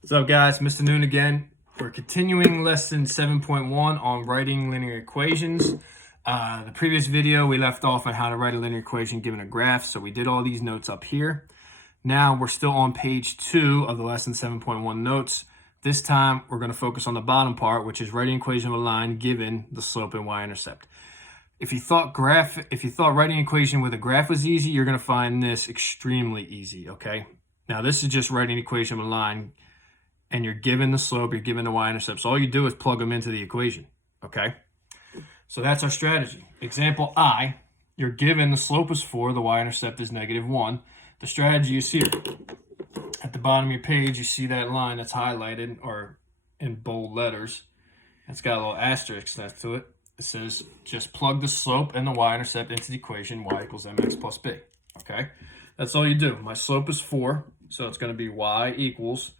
What's up, guys? Mr. Noon again. We're continuing lesson 7.1 on writing linear equations. The previous video, we left off on how to write a linear equation given a graph, so we did all these notes up here. Now we're still on page 2 of the lesson 7.1 notes. This time, we're going to focus on the bottom part, which is writing equation of a line given the slope and y-intercept. If you thought writing equation with a graph was easy, you're going to find this extremely easy, okay? Now, this is just writing equation of a line, and you're given the slope, you're given the y-intercept. So all you do is plug them into the equation, okay? So that's our strategy. Example I, you're given the slope is 4, the y-intercept is -1. The strategy is here. At the bottom of your page, you see that line that's highlighted or in bold letters. It's got a little asterisk next to it. It says just plug the slope and the y-intercept into the equation y equals mx plus b, okay? That's all you do. My slope is 4, so it's going to be y equals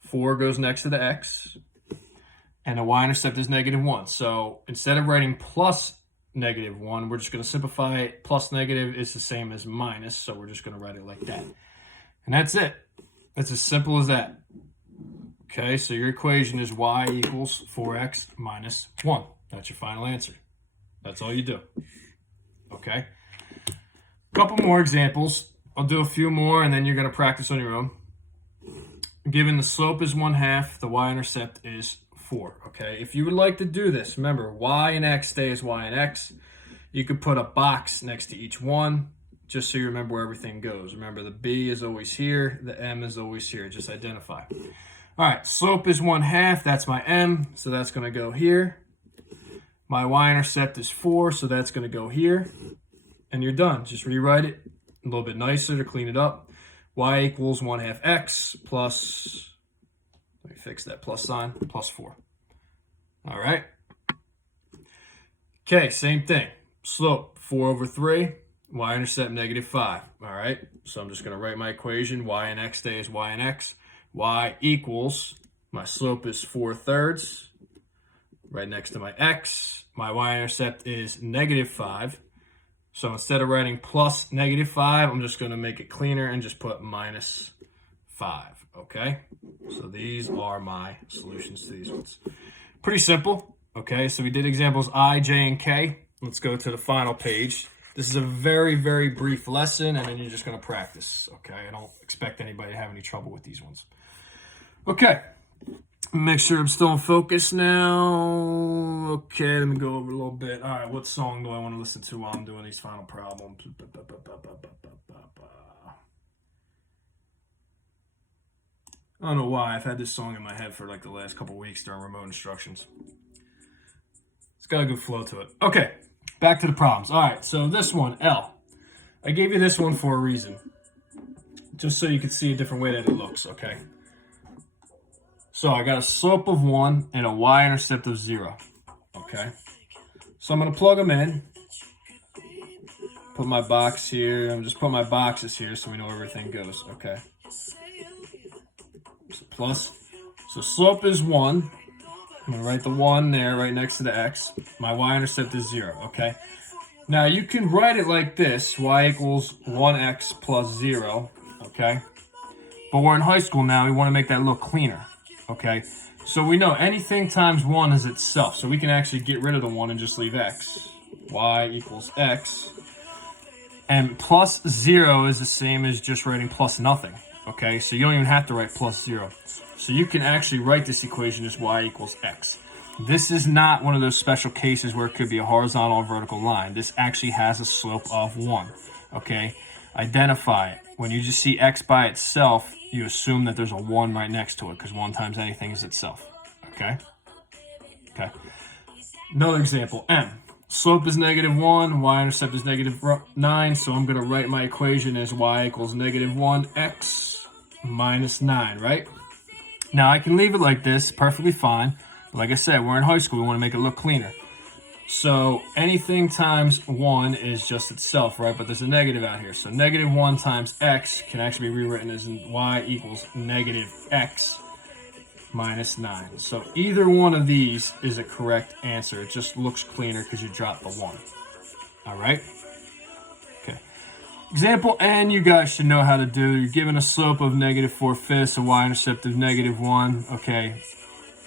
4 goes next to the x, and the y-intercept is -1. So instead of writing plus -1, we're just going to simplify it. Plus negative is the same as minus, so we're just going to write it like that. And that's it. It's as simple as that. Okay, so your equation is y equals 4x minus 1. That's your final answer. That's all you do. Okay? A couple more examples. I'll do a few more, and then you're going to practice on your own. Given the slope is 1/2, the y-intercept is 4, okay? If you would like to do this, remember, y and x stay as y and x. You could put a box next to each one, just so you remember where everything goes. Remember, the b is always here, the m is always here. Just identify. All right, slope is 1/2, that's my m, so that's going to go here. My y-intercept is 4, so that's going to go here. And you're done. Just rewrite it a little bit nicer to clean it up. Y equals 1/2 x plus, let me fix that plus sign, plus 4. All right. Okay, same thing. Slope, 4/3, y-intercept -5. All right, so I'm just going to write my equation. Y and x stay as y and x. Y equals, my slope is 4/3, right next to my x. My y-intercept is -5. So instead of writing plus -5, I'm just going to make it cleaner and just put -5, okay? So these are my solutions to these ones. Pretty simple, okay? So we did examples I, J, and K. Let's go to the final page. This is a very, very brief lesson, and then you're just going to practice, okay? I don't expect anybody to have any trouble with these ones. Okay. Make sure I'm still in focus now. Okay, let me go over a little bit. All right, what song do I want to listen to while I'm doing these final problems? I don't know why. I've had this song in my head for like the last couple weeks during remote instructions. It's got a good flow to it. Okay, back to the problems. All right, so this one, L. I gave you this one for a reason. Just so you can see a different way that it looks, okay? So I got a slope of 1 and a y-intercept of 0, okay? So I'm going to plug them in. Put my box here. I'm just putting my boxes here so we know where everything goes, okay? So plus. So slope is 1. I'm going to write the 1 there right next to the x. My y-intercept is 0, okay? Now you can write it like this. Y equals 1x plus 0, okay? But we're in high school now. We want to make that look cleaner. Okay, so we know anything times 1 is itself. So we can actually get rid of the 1 and just leave x. Y equals x. And plus 0 is the same as just writing plus nothing. Okay, so you don't even have to write plus 0. So you can actually write this equation as y equals x. This is not one of those special cases where it could be a horizontal or vertical line. This actually has a slope of 1. Okay, identify it. When you just see x by itself, you assume that there's a 1 right next to it because 1 times anything is itself, okay? Okay. Another example, M. Slope is -1, y-intercept is -9, so I'm going to write my equation as y equals -1x minus 9, right? Now, I can leave it like this, perfectly fine. But like I said, we're in high school. We want to make it look cleaner. So anything times 1 is just itself, right? But there's a negative out here. So -1 times x can actually be rewritten as y equals -x minus 9. So either one of these is a correct answer. It just looks cleaner because you dropped the 1. All right? Okay. Example N, you guys should know how to do. You're given a slope of -4/5, a y-intercept of -1. Okay,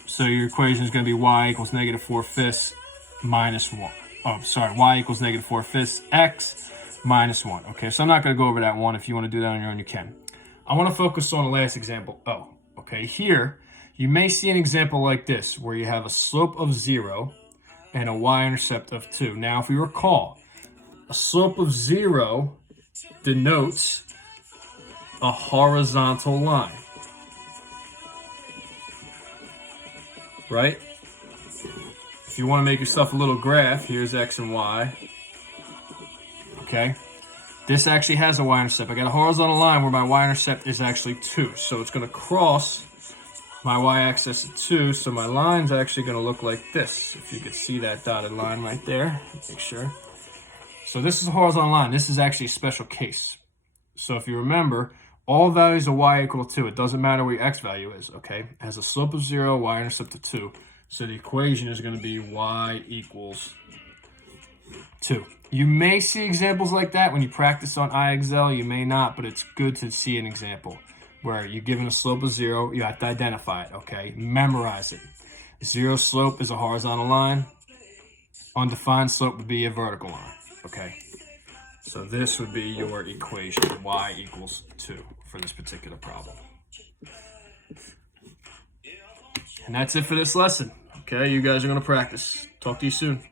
so your equation is going to be y equals -4/5 minus 1. Oh, sorry, y equals -4/5 x minus 1. Okay, so I'm not going to go over that one. If you want to do that on your own, you can. I want to focus on the last example, O. Okay, here, you may see an example like this, where you have a slope of 0 and a y-intercept of 2. Now, if we recall, a slope of 0 denotes a horizontal line, right? If you want to make yourself a little graph, here's x and y, okay? This actually has a y-intercept. I got a horizontal line where my y-intercept is actually 2, so it's going to cross my y-axis at 2, so my line's actually going to look like this. If you could see that dotted line right there, make sure. So this is a horizontal line. This is actually a special case. So if you remember, all values of y equal to 2. It doesn't matter what your x value is, okay? It has a slope of 0, y-intercept of 2. So the equation is going to be y equals 2. You may see examples like that when you practice on IXL. You may not, but it's good to see an example where you're given a slope of 0. You have to identify it, okay? Memorize it. 0 slope is a horizontal line. Undefined slope would be a vertical line, okay? So this would be your equation, y equals 2 for this particular problem. And that's it for this lesson. Okay, you guys are going to practice. Talk to you soon.